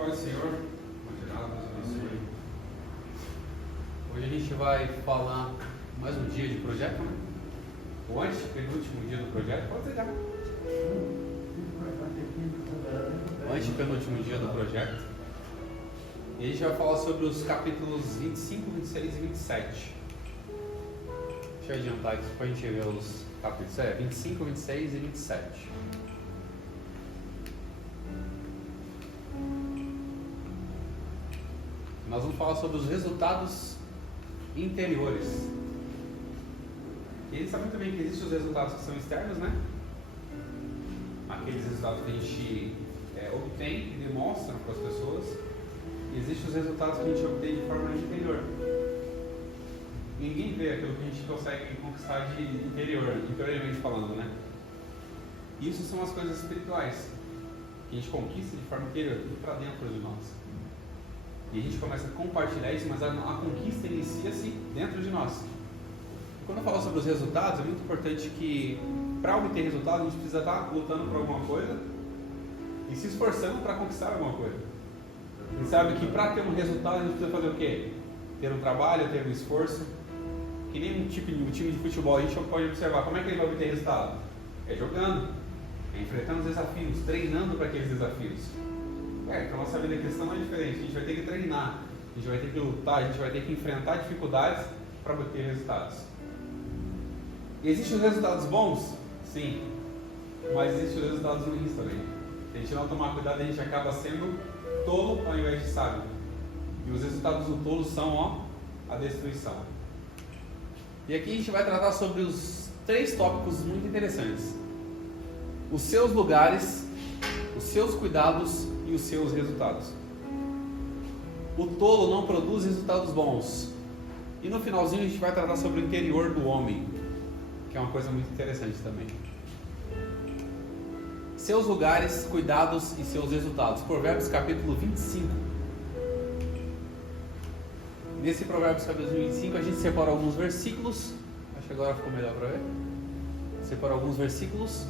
Pai Senhor, moderado, Deus abençoe. Hoje a gente vai falar mais um dia de projeto, né? O antepenúltimo dia do projeto, pode ser já. O antepenúltimo dia do projeto. E a gente vai falar sobre os capítulos 25, 26 e 27. Deixa eu adiantar aqui para a gente ver os capítulos. 25, 26 e 27. Nós vamos falar sobre os resultados interiores. E eles sabem também que existem os resultados que são externos, né? Aqueles resultados que a gente obtém e demonstra para as pessoas. E existem os resultados que a gente obtém de forma interior. Ninguém vê aquilo que a gente consegue conquistar de interiormente falando, né? Isso são as coisas espirituais que a gente conquista de forma interior, tudo para dentro de nós. E a gente começa a compartilhar isso, mas a conquista inicia-se dentro de nós. E quando eu falo sobre os resultados, é muito importante que para obter resultados a gente precisa estar lutando por alguma coisa e se esforçando para conquistar alguma coisa. A gente sabe que para ter um resultado a gente precisa fazer o quê? Ter um trabalho, ter um esforço. Que nem um time de futebol, a gente pode observar como é que ele vai obter resultado. É jogando, é enfrentando os desafios, treinando para aqueles desafios. Então a nossa vida cristã não é diferente, a gente vai ter que treinar, a gente vai ter que lutar, a gente vai ter que enfrentar dificuldades para obter resultados. E existem os resultados bons? Sim, mas existem os resultados ruins também. Se a gente não tomar cuidado, a gente acaba sendo tolo ao invés de sábio. E os resultados do tolo são a destruição. E aqui a gente vai tratar sobre os 3 tópicos muito interessantes: os seus lugares, os seus cuidados e os seus resultados. O tolo não produz resultados bons. E no finalzinho a gente vai tratar sobre o interior do homem, que é uma coisa muito interessante também. Seus lugares, cuidados e seus resultados. Provérbios capítulo 25. Nesse Provérbios capítulo 25 a gente separa alguns versículos. Acho que agora ficou melhor para ver. Separa alguns versículos.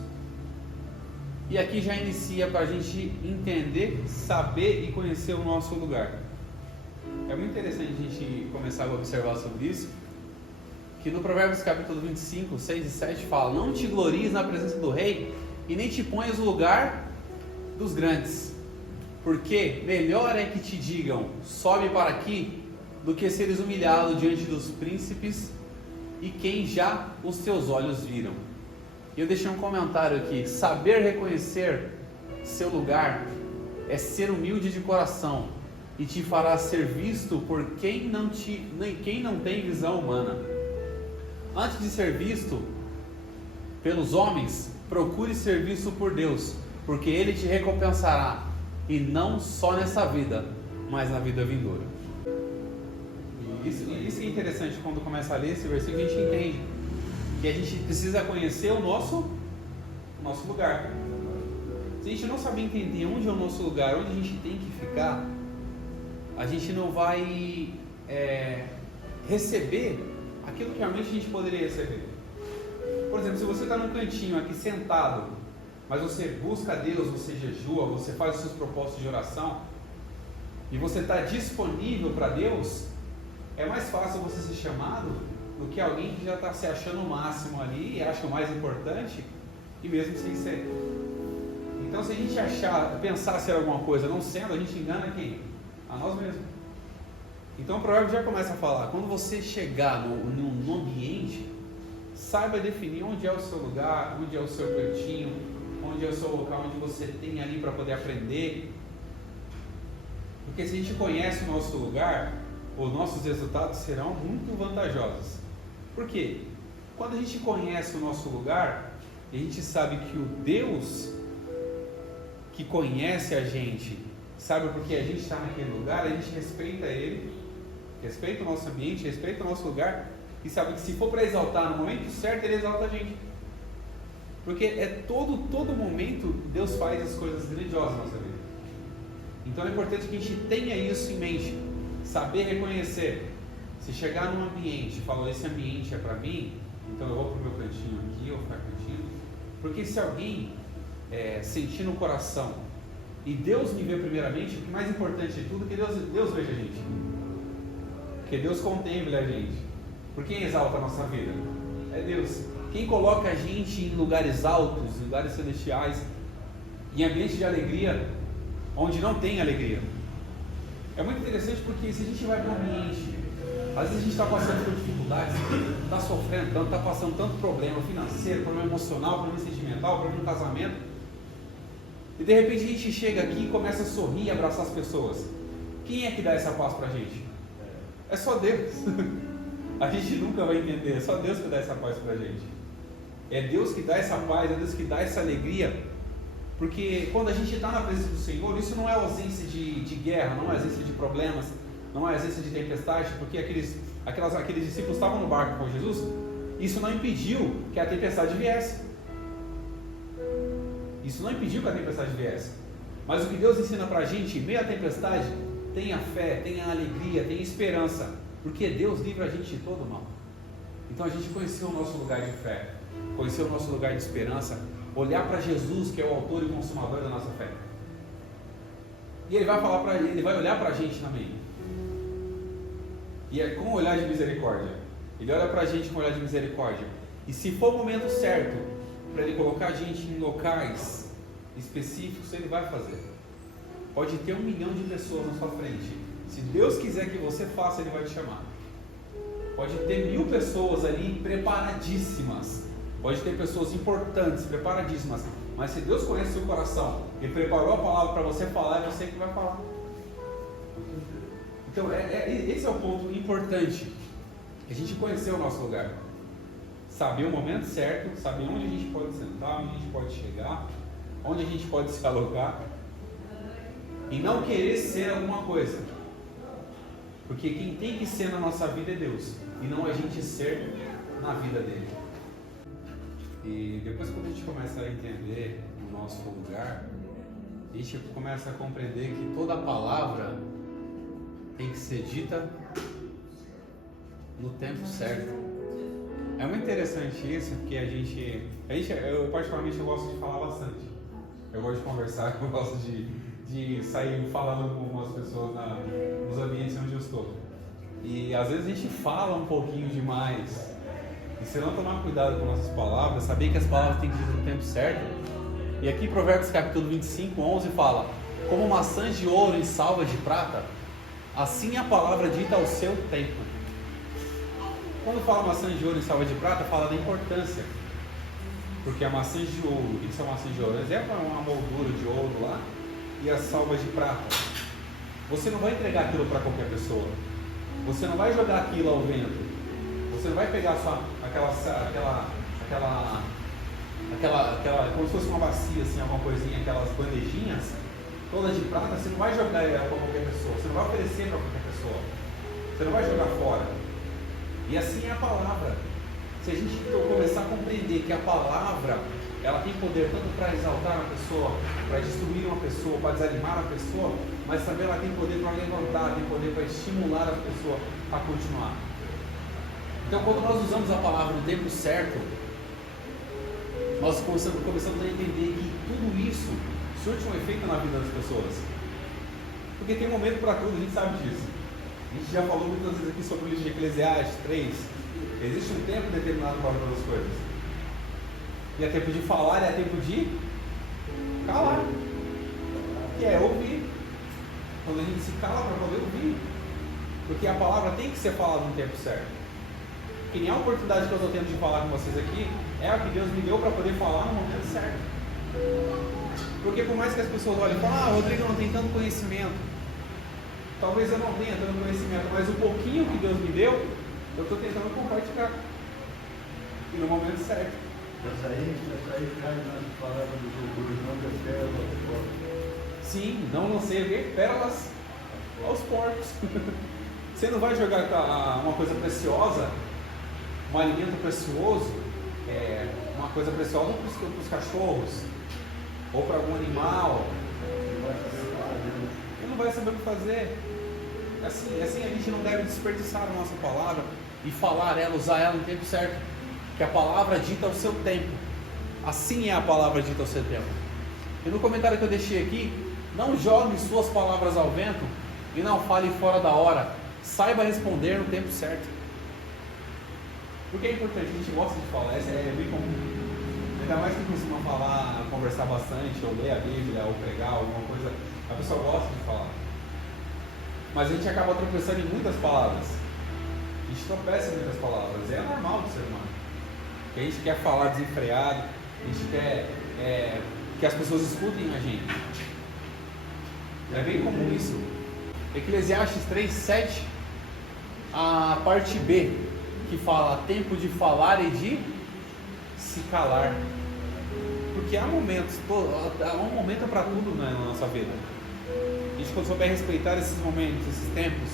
E aqui já inicia para a gente entender, saber e conhecer o nosso lugar. É muito interessante a gente começar a observar sobre isso, que no Provérbios capítulo 25, 6 e 7 fala: não te glories na presença do rei e nem te ponhas no lugar dos grandes, porque melhor é que te digam, sobe para aqui, do que seres humilhado diante dos príncipes e quem já os teus olhos viram. Eu deixei um comentário aqui: saber reconhecer seu lugar é ser humilde de coração e te fará ser visto por quem não tem visão humana. Antes de ser visto pelos homens, procure ser visto por Deus, porque Ele te recompensará, e não só nessa vida, mas na vida vindoura. Isso é interessante. Quando começa a ler esse versículo, a gente entende que a gente precisa conhecer o nosso lugar. Se a gente não saber entender onde é o nosso lugar, onde a gente tem que ficar, a gente não vai receber aquilo que realmente a gente poderia receber. Por exemplo, se você está num cantinho aqui sentado, mas você busca a Deus, você jejua, você faz os seus propósitos de oração, e você está disponível para Deus, é mais fácil você ser chamado do que alguém que já está se achando o máximo ali e acha o mais importante, e mesmo sem ser. Então, se a gente pensar ser alguma coisa não sendo, a gente engana quem? A nós mesmos. Então o provérbio já começa a falar: quando você chegar no ambiente, saiba definir onde é o seu lugar, onde é o seu cantinho, onde é o seu local onde você tem ali para poder aprender. Porque se a gente conhece o nosso lugar, os nossos resultados serão muito vantajosos. Por quê? Quando a gente conhece o nosso lugar, a gente sabe que o Deus que conhece a gente, sabe porque a gente está naquele lugar, a gente respeita Ele, respeita o nosso ambiente, respeita o nosso lugar, e sabe que se for para exaltar no momento certo, Ele exalta a gente. Porque todo momento Deus faz as coisas grandiosas na nossa vida. Então é importante que a gente tenha isso em mente, saber reconhecer. Se chegar num ambiente e falar: esse ambiente é para mim, então eu vou para o meu cantinho aqui, eu vou ficar cantinho. Porque se alguém sentir no coração e Deus me vê primeiramente, o que mais importante de tudo é que Deus veja a gente. Que Deus contemple a gente. Por quem exalta a nossa vida? É Deus. Quem coloca a gente em lugares altos, em lugares celestiais, em ambiente de alegria, onde não tem alegria. É muito interessante porque se a gente vai para um ambiente, às vezes a gente está passando por dificuldades, está sofrendo tanto, está passando tanto problema financeiro, problema emocional, problema sentimental, problema no casamento, e de repente a gente chega aqui e começa a sorrir e abraçar as pessoas. Quem é que dá essa paz para a gente? É só Deus. A gente nunca vai entender, é só Deus que dá essa paz para a gente. É Deus que dá essa paz, é Deus que dá essa alegria. Porque quando a gente está na presença do Senhor, isso não é ausência de guerra, não é ausência de problemas, não é ausência de tempestade, porque aqueles discípulos estavam no barco com Jesus, isso não impediu que a tempestade viesse. Isso não impediu que a tempestade viesse. Mas o que Deus ensina para a gente, em meio à tempestade, tenha fé, tenha alegria, tenha esperança, porque Deus livra a gente de todo mal. Então a gente conheceu o nosso lugar de fé, conheceu o nosso lugar de esperança, olhar para Jesus, que é o autor e consumador da nossa fé. E Ele vai falar para Ele vai olhar para a gente também. E é com um olhar de misericórdia. Ele olha para a gente com um olhar de misericórdia. E se for o momento certo para Ele colocar a gente em locais específicos, Ele vai fazer. Pode ter 1 milhão de pessoas na sua frente. Se Deus quiser que você faça, Ele vai te chamar. Pode ter 1000 pessoas ali preparadíssimas. Pode ter pessoas importantes, preparadíssimas. Mas se Deus conhece o seu coração e preparou a palavra para você falar, é você que vai falar. Então, esse é o ponto importante. A gente conhecer o nosso lugar. Saber o momento certo, saber onde a gente pode sentar, onde a gente pode chegar, onde a gente pode se alocar. E não querer ser alguma coisa. Porque quem tem que ser na nossa vida é Deus. E não a gente ser na vida dele. E depois, quando a gente começa a entender o nosso lugar, a gente começa a compreender que toda palavra tem que ser dita no tempo certo. É muito interessante isso, porque eu particularmente eu gosto de falar bastante. Eu gosto de conversar, eu gosto de sair falando com as pessoas nos ambientes onde eu estou. E às vezes a gente fala um pouquinho demais. E se não tomar cuidado com nossas palavras, saber que as palavras têm que ir no tempo certo. E aqui Provérbios capítulo 25, 11 fala: como maçãs de ouro em salvas de prata, assim a palavra dita ao seu tempo. Quando fala maçãs de ouro em salva de prata, fala da importância. Porque a maçã de ouro, o que são maçãs de ouro? O exemplo é uma moldura de ouro lá e as salvas de prata. Você não vai entregar aquilo para qualquer pessoa. Você não vai jogar aquilo ao vento. Você não vai pegar como se fosse uma bacia, assim, alguma coisinha, aquelas bandejinhas, todas de prata, você não vai jogar ela para qualquer pessoa, você não vai oferecer para qualquer pessoa, você não vai jogar fora. E assim é a palavra. Se a gente começar a compreender que a palavra, ela tem poder tanto para exaltar uma pessoa, para destruir uma pessoa, para desanimar a pessoa, mas também ela tem poder para levantar, tem poder para estimular a pessoa a continuar. Então, quando nós usamos a palavra no tempo certo, nós começamos a entender que tudo isso surte um efeito na vida das pessoas. Porque tem momento para tudo, a gente sabe disso. A gente já falou muitas vezes aqui sobre o livro de Eclesiastes 3. Existe um tempo determinado para todas as coisas. E é tempo de falar, e é tempo de calar. Que é ouvir. Quando a gente se cala para poder ouvir. Porque a palavra tem que ser falada no tempo certo. Que nem a oportunidade que eu estou tendo de falar com vocês aqui é a que Deus me deu para poder falar no momento certo. Porque por mais que as pessoas olhem e falem, Rodrigo não tem tanto conhecimento, talvez eu não tenha tanto conhecimento, mas o pouquinho que Deus me deu, eu estou tentando compartilhar. E no momento certo. Essa aí cai nas palavras do Jesus, não dê pérolas aos porcos. Sim, não lancei o quê? Pérolas aos porcos. Você não vai jogar uma coisa preciosa, um alimento precioso, uma coisa preciosa para os cachorros, ou para algum animal. Ele não vai saber o que fazer. Assim a gente não deve desperdiçar a nossa palavra e falar ela, usar ela no tempo certo. Que a palavra dita ao seu tempo. Assim é a palavra dita ao seu tempo. E no comentário que eu deixei aqui, Não jogue suas palavras ao vento e não fale fora da hora. Saiba responder no tempo certo. Porque é importante, a gente gosta de falar, essa é bem comum. Ainda mais que costuma falar, conversar bastante, ou ler a Bíblia, ou pregar, alguma coisa, a pessoa gosta de falar. Mas a gente acaba tropeçando em muitas palavras. A gente tropeça em muitas palavras, é normal do ser humano. Que a gente quer falar desenfreado, a gente quer que as pessoas escutem a gente. É bem comum isso. Eclesiastes 3:7, a parte B, que fala tempo de falar e de se calar. Porque há momentos, há um momento para tudo na nossa vida. A gente, quando souber respeitar esses momentos, esses tempos,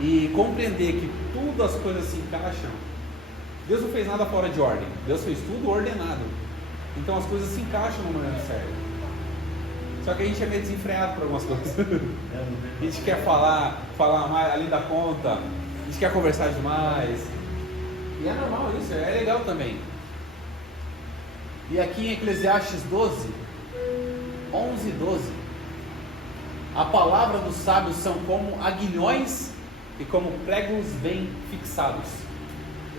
e compreender que tudo as coisas se encaixam, Deus não fez nada fora de ordem, Deus fez tudo ordenado. Então as coisas se encaixam no momento certo. Só que a gente é meio desenfreado por algumas coisas. A gente quer falar mais além da conta, a gente quer conversar demais. E é normal isso, é legal também. E aqui em Eclesiastes 11:12, a palavra dos sábios são como aguilhões e como pregos bem fixados.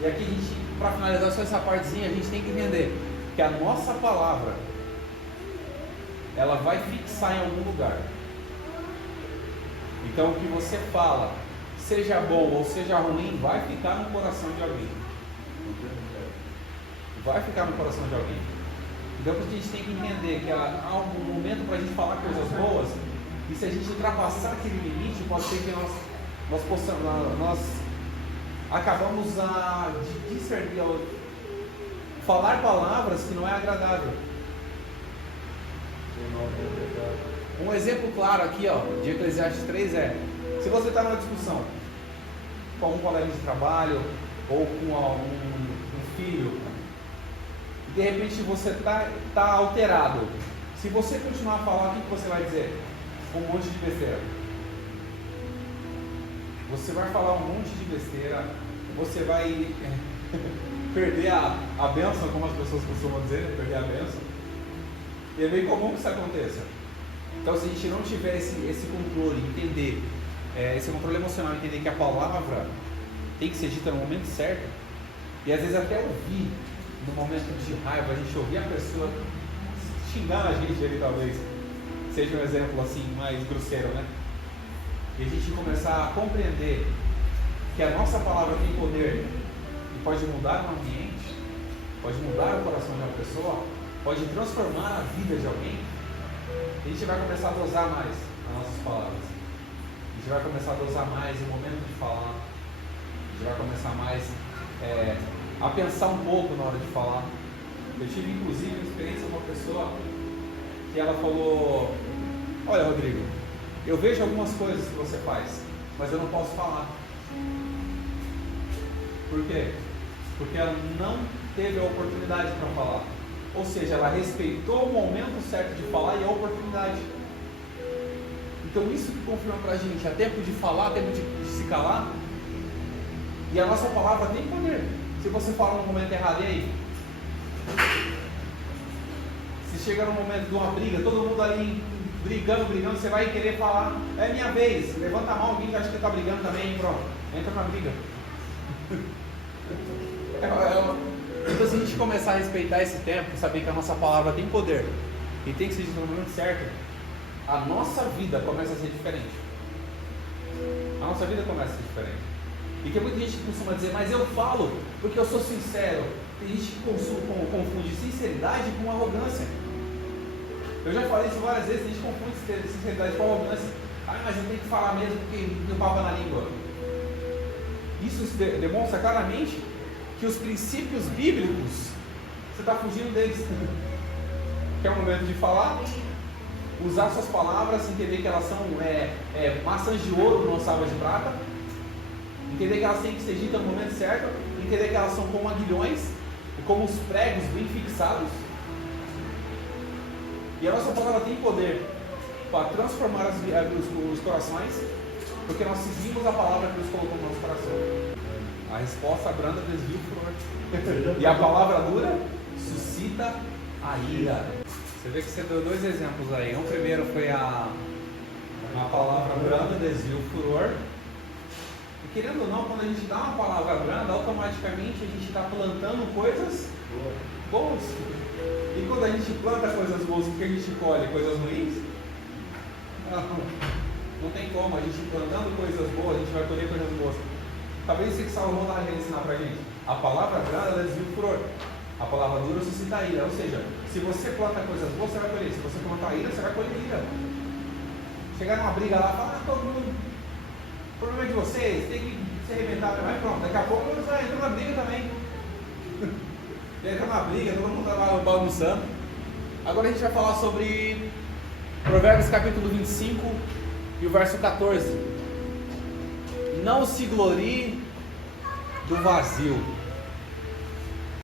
E aqui a gente, para finalizar só essa partezinha, a gente tem que entender que a nossa palavra, ela vai fixar em algum lugar. Então o que você fala, seja bom ou seja ruim, vai ficar no coração de alguém. Vai ficar no coração de alguém. Então a gente tem que entender que há algum momento para a gente falar coisas boas, e se a gente ultrapassar aquele limite, pode ser que nós acabamos de discernir, falar palavras que não é agradável. Um exemplo claro aqui, de Eclesiastes 3 é: se você está numa discussão com um colega de trabalho ou com um filho, e de repente você está alterado, se você continuar a falar, o que você vai dizer? Um monte de besteira. Você vai falar um monte de besteira, você vai perder a bênção, como as pessoas costumam dizer, perder a bênção. E é bem comum que isso aconteça. Então, se a gente não tiver esse controle, entender, esse controle emocional, entender que a palavra tem que ser dita no momento certo, e às vezes até ouvir, no momento de raiva, a gente ouvir a pessoa xingar a gente ali, talvez seja um exemplo assim mais grosseiro, né? E a gente começar a compreender que a nossa palavra tem poder e pode mudar um ambiente, pode mudar o coração de uma pessoa, pode transformar a vida de alguém. A gente vai começar a dosar mais as nossas palavras. A gente vai começar a dosar mais o momento de falar. A gente vai começar mais a pensar um pouco na hora de falar. Eu tive inclusive uma experiência com uma pessoa que ela falou: olha, Rodrigo, eu vejo algumas coisas que você faz, mas eu não posso falar. Por quê? Porque ela não teve a oportunidade para falar. Ou seja, ela respeitou o momento certo de falar e a oportunidade. Então isso que confirma pra gente: há tempo de falar, há tempo de se calar. E a nossa palavra tem poder. Se você fala no momento errado, e aí? Se chega no momento de uma briga, todo mundo ali brigando, você vai querer falar: é minha vez, levanta a mão, alguém que acha que está brigando também, pronto, entra na briga. Então, se a gente começar a respeitar esse tempo, saber que a nossa palavra tem poder e tem que ser dita no momento certo, a nossa vida começa a ser diferente. A nossa vida começa a ser diferente. E que muita gente costuma dizer: mas eu falo porque eu sou sincero. Tem gente que confunde sinceridade com arrogância. Eu já falei isso várias vezes, a gente confunde sinceridade com arrogância. Mas eu tenho que falar mesmo porque eu papo na língua. Isso demonstra claramente que os princípios bíblicos, você está fugindo deles. Que é o momento de falar, usar suas palavras, entender que elas são maçãs de ouro, não savas de prata, entender que elas têm que ser ditas no momento certo, entender que elas são como aguilhões e como os pregos bem fixados. E a nossa palavra tem poder para transformar os corações, porque nós seguimos a palavra que Deus colocou no nosso coração. A resposta branda desvia o furor. E a palavra dura suscita a ira. Você vê que você deu dois exemplos aí. Um primeiro foi uma palavra branda, desvia o furor. E querendo ou não, quando a gente dá uma palavra branda, automaticamente a gente está plantando coisas boas. E quando a gente planta coisas boas, o que a gente colhe? Coisas ruins? Não tem como. A gente plantando coisas boas, a gente vai colher coisas boas. Talvez isso que Salomão está querendo ensinar pra gente. A palavra branda desvia o furor. A palavra dura suscita ira. Ou seja, se você planta coisas boas, você vai colher. Se você plantar ira, você vai colher ira. Chegar numa briga lá e falar, todo mundo, o problema é de vocês, tem que se arrebentar. Mas pronto, daqui a pouco você vai entrar na briga também. Entra na briga, todo mundo está lá bagunçando. Agora a gente vai falar sobre Provérbios capítulo 25 e o verso 14. Não se glorie do vazio.